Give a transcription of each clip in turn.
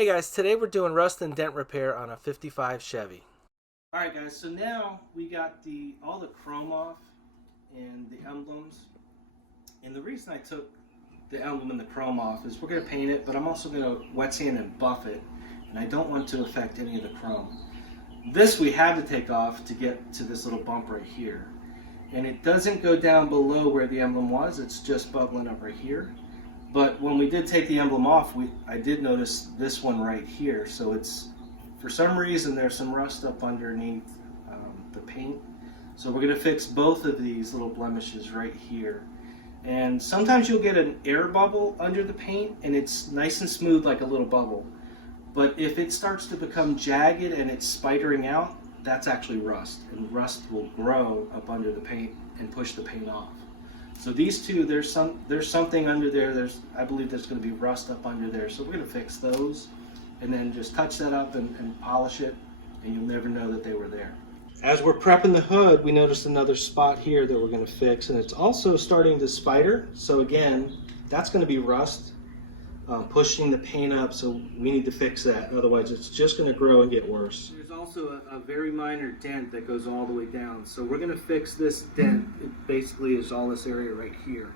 Hey guys, today we're doing rust and dent repair on a 55 Chevy. Alright guys, so now we got all the chrome off and the emblems. And the reason I took the emblem and the chrome off is we're going to paint it, but I'm also going to wet sand and buff it. And I don't want to affect any of the chrome. This we had to take off to get to this little bump right here. And it doesn't go down below where the emblem was, it's just bubbling up right here. But when we did take the emblem off, I did notice this one right here. So it's, for some reason, there's some rust up underneath the paint. So we're going to fix both of these little blemishes right here. And sometimes you'll get an air bubble under the paint, and it's nice and smooth like a little bubble. But if it starts to become jagged and it's spidering out, that's actually rust. And rust will grow up under the paint and push the paint off. So these two, there's something under there. I believe there's going to be rust up under there. So we're going to fix those and then just touch that up and polish it, and you'll never know that they were there. As we're prepping the hood, we noticed another spot here that we're going to fix, and it's also starting to spider. So again, that's going to be rust pushing the paint up, so we need to fix that. Otherwise, it's just going to grow and get worse. There's also a very minor dent that goes all the way down. So we're going to fix this dent. It basically is all this area right here.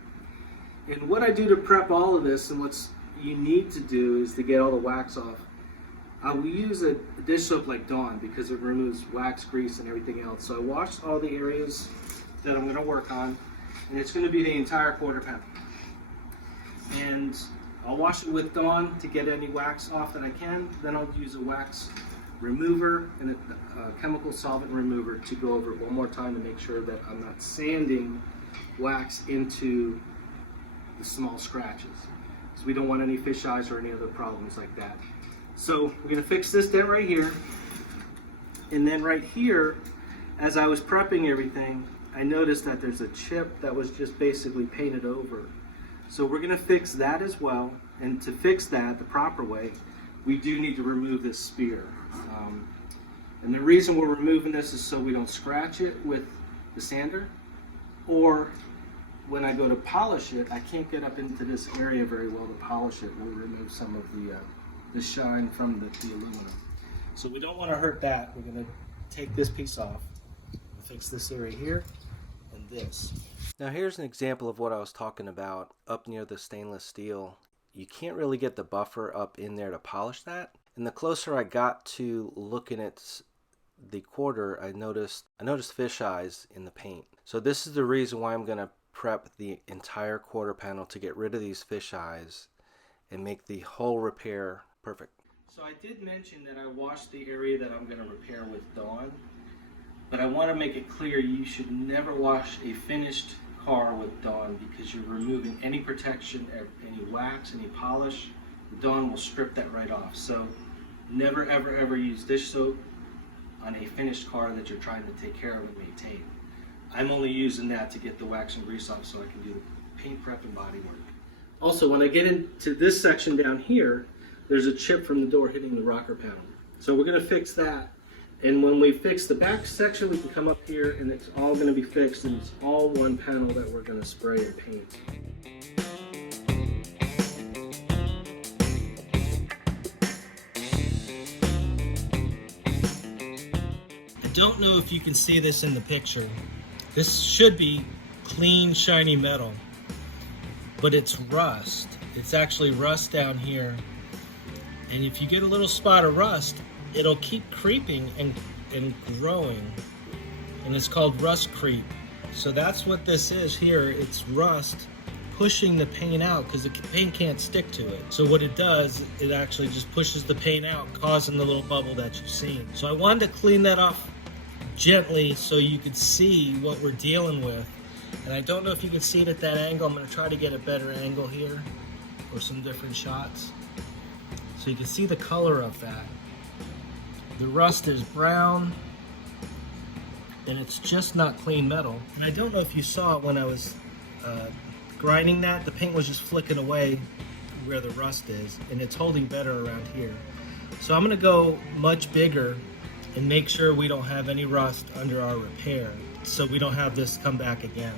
And what I do to prep all of this, and what's you need to do, is to get all the wax off. We use a dish soap like Dawn because it removes wax, grease, and everything else. So I washed all the areas that I'm going to work on, and it's going to be the entire quarter pound. And I'll wash it with Dawn to get any wax off that I can. Then I'll use a wax remover and a chemical solvent remover to go over it one more time to make sure that I'm not sanding wax into the small scratches. So we don't want any fish eyes or any other problems like that. So we're going to fix this dent right here. And then right here, as I was prepping everything, I noticed that there's a chip that was just basically painted over. So we're going to fix that as well, and to fix that the proper way, we do need to remove this spear. And the reason we're removing this is so we don't scratch it with the sander, or when I go to polish it, I can't get up into this area very well to polish it. We'll remove some of the shine from the aluminum. So we don't want to hurt that. We're going to take this piece off, fix this area here, and this. Now here's an example of what I was talking about up near the stainless steel. You can't really get the buffer up in there to polish that. And the closer I got to looking at the quarter, I noticed fish eyes in the paint. So this is the reason why I'm going to prep the entire quarter panel to get rid of these fish eyes and make the whole repair perfect. So I did mention that I washed the area that I'm going to repair with Dawn. But I want to make it clear you should never wash a finished car with Dawn because you're removing any protection, any wax, any polish. The Dawn will strip that right off. So never ever ever use dish soap on a finished car that you're trying to take care of and maintain. I'm only using that to get the wax and grease off so I can do the paint prep and body work. Also, when I get into this section down here, there's a chip from the door hitting the rocker panel. So we're going to fix that. And when we fix the back section, we can come up here and it's all going to be fixed, and it's all one panel that we're going to spray and paint. I don't know if you can see this in the picture. This should be clean, shiny metal, but it's rust. It's actually rust down here. And if you get a little spot of rust, it'll keep creeping and growing, and it's called rust creep. So that's what this is here. It's rust pushing the paint out because the paint can't stick to it. So what it does, it actually just pushes the paint out, causing the little bubble that you've seen. So I wanted to clean that off gently so you could see what we're dealing with. And I don't know if you can see it at that angle. I'm going to try to get a better angle here or some different shots so you can see the color of that. The rust is brown, and it's just not clean metal. And I don't know if you saw it when I was grinding that. The paint was just flicking away where the rust is, and it's holding better around here. So I'm going to go much bigger and make sure we don't have any rust under our repair, so we don't have this come back again.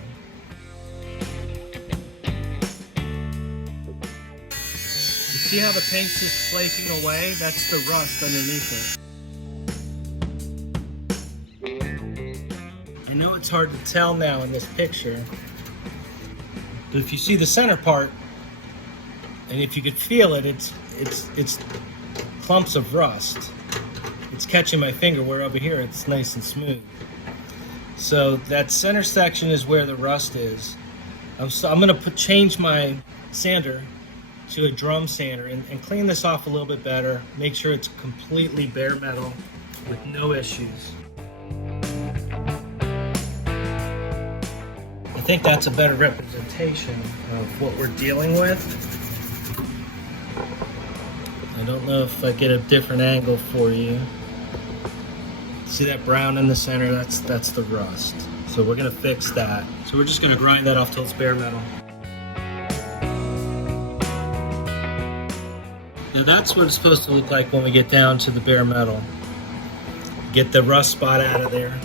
See how the paint's just flaking away? That's the rust underneath it. I know it's hard to tell now in this picture, but if you see the center part, and if you could feel it, it's clumps of rust. It's catching my finger, where over here it's nice and smooth. So that center section is where the rust is. I'm going to change my sander to a drum sander and clean this off a little bit better. Make sure it's completely bare metal with no issues. I think that's a better representation of what we're dealing with. I don't know if I get a different angle for you. See that brown in the center? That's the rust. So we're gonna fix that. So we're just gonna grind that off till it's bare metal. Now that's what it's supposed to look like when we get down to the bare metal. Get the rust spot out of there.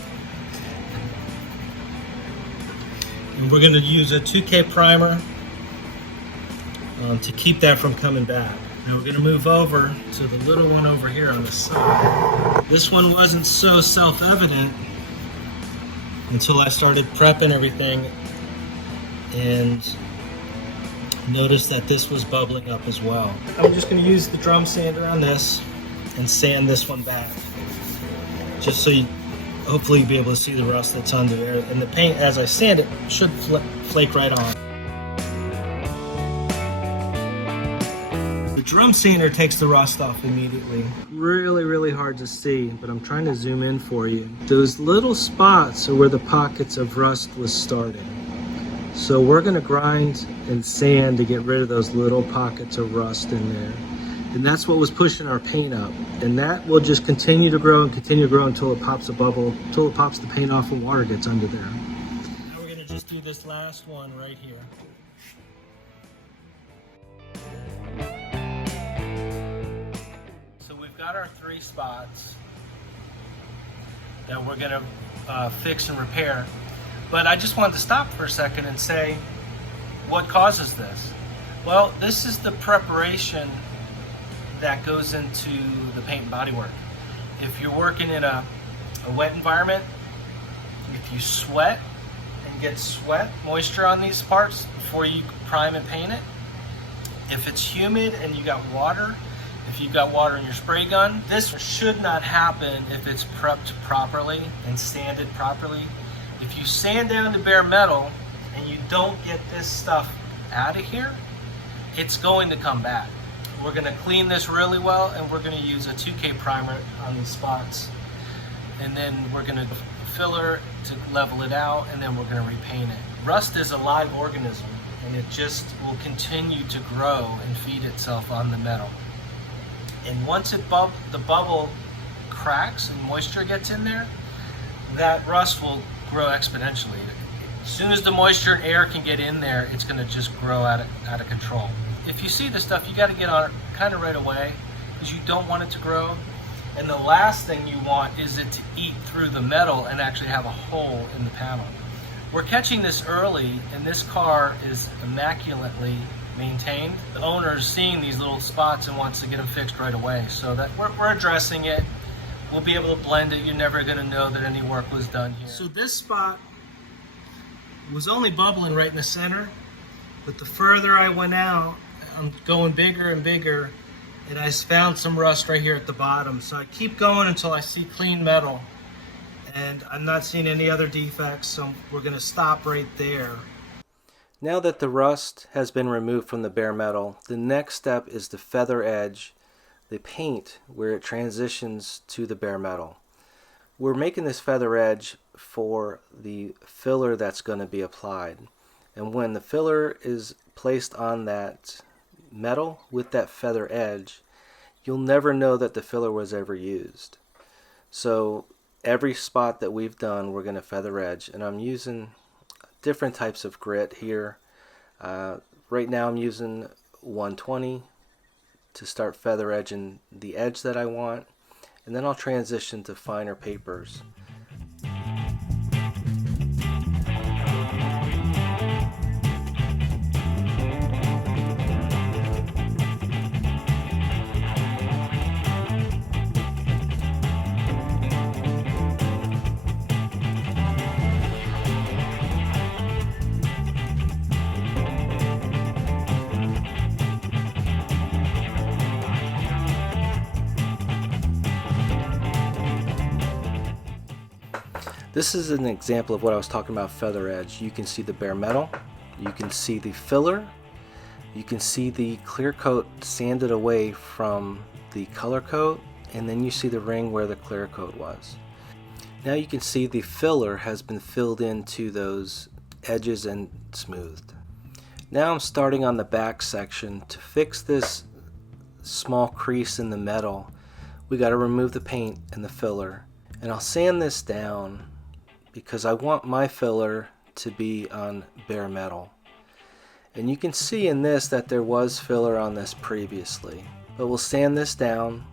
And we're gonna use a 2K primer to keep that from coming back. Now we're going to move over to the little one over here on the side. This one wasn't so self-evident until I started prepping everything and noticed that this was bubbling up as well. I'm just going to use the drum sander on this and sand this one back, just so you hopefully you'll be able to see the rust that's under there. And the paint, as I sand it, should flake right on. The drum sander takes the rust off immediately. Really hard to see, but I'm trying to zoom in for you. Those little spots are where the pockets of rust was starting. So we're gonna grind and sand to get rid of those little pockets of rust in there. And that's what was pushing our paint up. And that will just continue to grow and continue to grow until it pops a bubble, until it pops the paint off and water gets under there. Now we're gonna just do this last one right here. Got our 3 spots that we're going to fix and repair, but I just wanted to stop for a second and say, what causes this? Well, this is the preparation that goes into the paint and body work. If you're working in a wet environment, if you sweat and get moisture on these parts before you prime and paint it, if it's humid and you got water, if you've got water in your spray gun, this should not happen if it's prepped properly and sanded properly. If you sand down to bare metal and you don't get this stuff out of here, it's going to come back. We're going to clean this really well, and we're going to use a 2K primer on these spots. And then we're going to filler to level it out, and then we're going to repaint it. Rust is a live organism, and it just will continue to grow and feed itself on the metal. And once the bubble cracks and moisture gets in there, that rust will grow exponentially. As soon as the moisture and air can get in there, it's going to just grow out of control. If you see this stuff, you got to get on it kind of right away, because you don't want it to grow. And the last thing you want is it to eat through the metal and actually have a hole in the panel. We're catching this early, and this car is immaculately maintained. The owner's seeing these little spots and wants to get them fixed right away. So that we're addressing it. We'll be able to blend it. You're never going to know that any work was done here. So this spot was only bubbling right in the center, but the further I went out, I'm going bigger and bigger, and I found some rust right here at the bottom. So I keep going until I see clean metal, and I'm not seeing any other defects, so we're going to stop right there. Now that the rust has been removed from the bare metal, the next step is the feather edge, the paint, where it transitions to the bare metal. We're making this feather edge for the filler that's going to be applied. And when the filler is placed on that metal with that feather edge, you'll never know that the filler was ever used. So every spot that we've done, we're going to feather edge, and I'm using different types of grit here. Right now I'm using 120 to start feather edging the edge that I want, and then I'll transition to finer papers. This is an example of what I was talking about, feather edge. You can see the bare metal, you can see the filler, you can see the clear coat sanded away from the color coat, and then you see the ring where the clear coat was. Now you can see the filler has been filled into those edges and smoothed. Now I'm starting on the back section. To fix this small crease in the metal, we got to remove the paint and the filler, and I'll sand this down because I want my filler to be on bare metal. And you can see in this that there was filler on this previously, but we'll sand this down,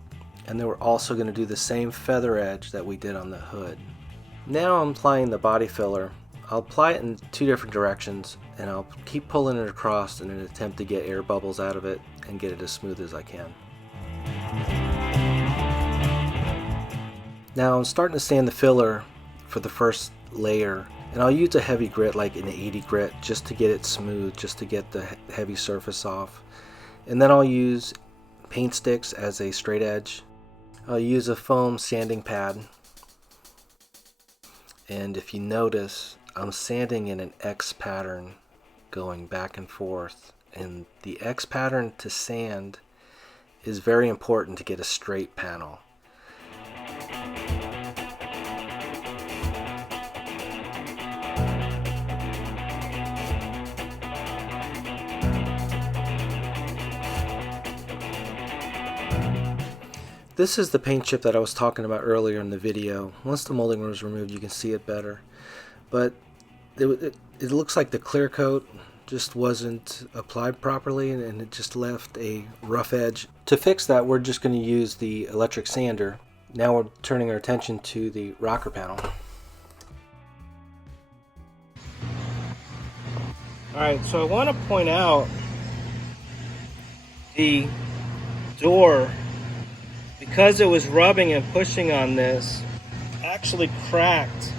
and then we're also going to do the same feather edge that we did on the hood. Now I'm applying the body filler. I'll apply it in two different directions, and I'll keep pulling it across in an attempt to get air bubbles out of it and get it as smooth as I can. Now I'm starting to sand the filler for the first layer, and I'll use a heavy grit like an 80 grit just to get it smooth, just to get the heavy surface off. And then I'll use paint sticks as a straight edge. I'll use a foam sanding pad, and if you notice, I'm sanding in an X pattern going back and forth, and the X pattern to sand is very important to get a straight panel. This is the paint chip that I was talking about earlier in the video. Once the molding was removed, you can see it better. But it looks like the clear coat just wasn't applied properly, and it just left a rough edge. To fix that, we're just going to use the electric sander. Now we're turning our attention to the rocker panel. Alright, so I want to point out the door, because it was rubbing and pushing on this, actually cracked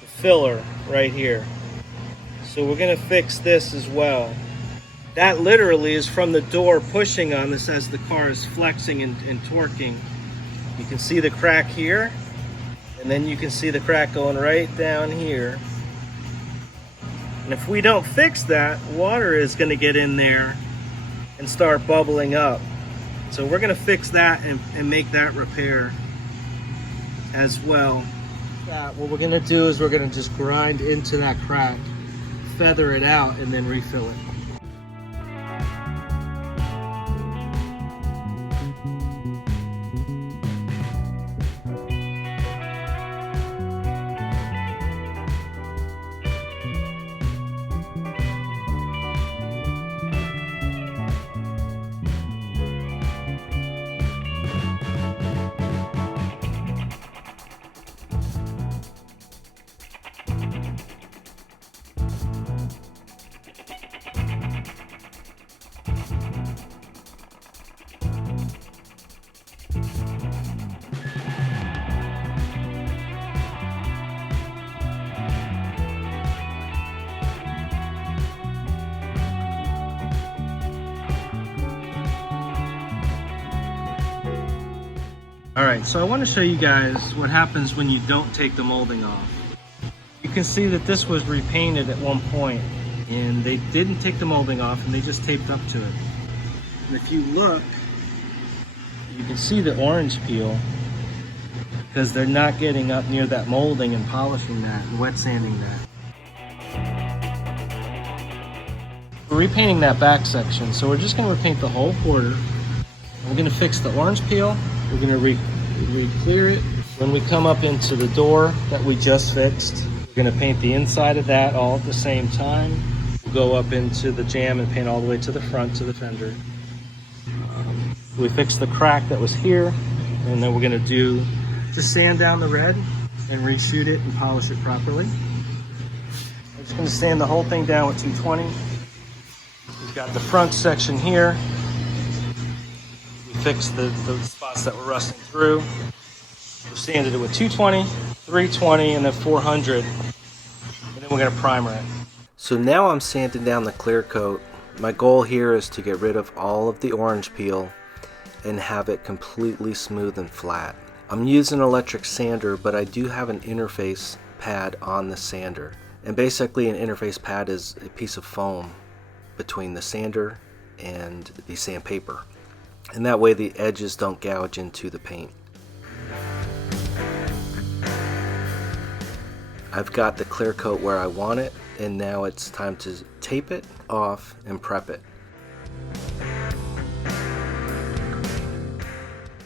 the filler right here. So we're going to fix this as well. That literally is from the door pushing on this as the car is flexing and torquing. You can see the crack here, and then you can see the crack going right down here. And if we don't fix that, water is going to get in there and start bubbling up. So we're going to fix that and make that repair as well. What we're going to do is we're going to just grind into that crack, feather it out, and then refill it. Alright, so I want to show you guys what happens when you don't take the molding off. You can see that this was repainted at one point, and they didn't take the molding off and they just taped up to it. And if you look, you can see the orange peel because they're not getting up near that molding and polishing that and wet sanding that. We're repainting that back section, so we're just going to repaint the whole quarter. We're going to fix the orange peel. We're going to re-clear it. When we come up into the door that we just fixed, we're going to paint the inside of that all at the same time. We'll go up into the jamb and paint all the way to the front, to the fender. We fix the crack that was here, and then we're going to just sand down the red and reshoot it and polish it properly. We're just going to sand the whole thing down with 220. We've got the front section here. Fix the spots that were rusting through. We sanded it with 220, 320, and then 400, and then we're going to primer it. So now I'm sanding down the clear coat. My goal here is to get rid of all of the orange peel and have it completely smooth and flat. I'm using an electric sander, but I do have an interface pad on the sander. And basically an interface pad is a piece of foam between the sander and the sandpaper. And that way the edges don't gouge into the paint. I've got the clear coat where I want it, and now it's time to tape it off and prep it.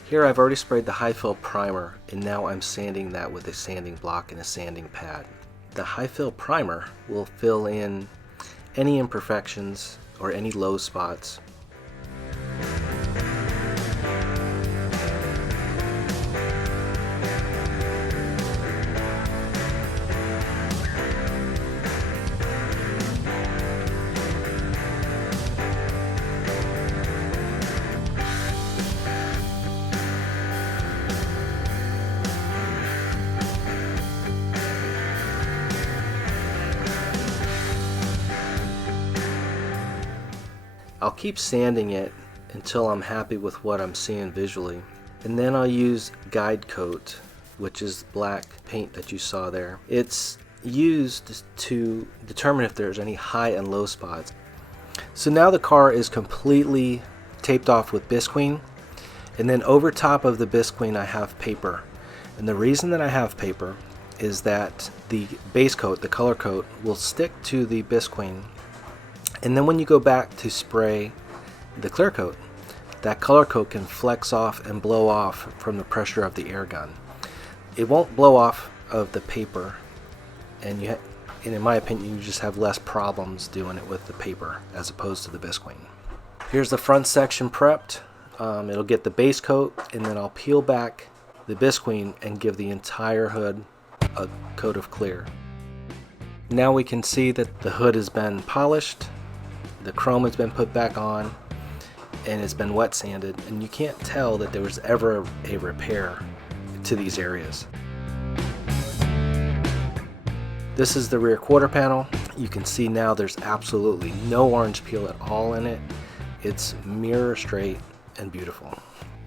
Here I've already sprayed the high fill primer, and now I'm sanding that with a sanding block and a sanding pad. The high fill primer will fill in any imperfections or any low spots. I'll keep sanding it until I'm happy with what I'm seeing visually. And then I'll use guide coat, which is black paint that you saw there. It's used to determine if there's any high and low spots. So now the car is completely taped off with bisqueen, and then over top of the bisqueen I have paper. And the reason that I have paper is that the base coat, the color coat, will stick to the bisqueen. And then when you go back to spray the clear coat, that color coat can flex off and blow off from the pressure of the air gun. It won't blow off of the paper, and in my opinion, you just have less problems doing it with the paper as opposed to the bisqueen. Here's the front section prepped. It'll get the base coat, and then I'll peel back the bisqueen and give the entire hood a coat of clear. Now we can see that the hood has been polished. The chrome has been put back on, and it's been wet sanded, and you can't tell that there was ever a repair to these areas. This is the rear quarter panel. You can see now there's absolutely no orange peel at all in it. It's mirror straight and beautiful.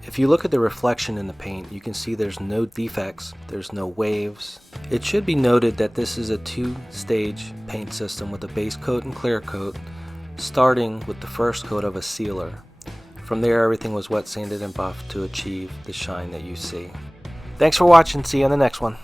If you look at the reflection in the paint, you can see there's no defects, there's no waves. It should be noted that this is a two-stage paint system with a base coat and clear coat, starting with the first coat of a sealer. From there, everything was wet sanded and buffed to achieve the shine that you see. Thanks for watching. See you on the next one.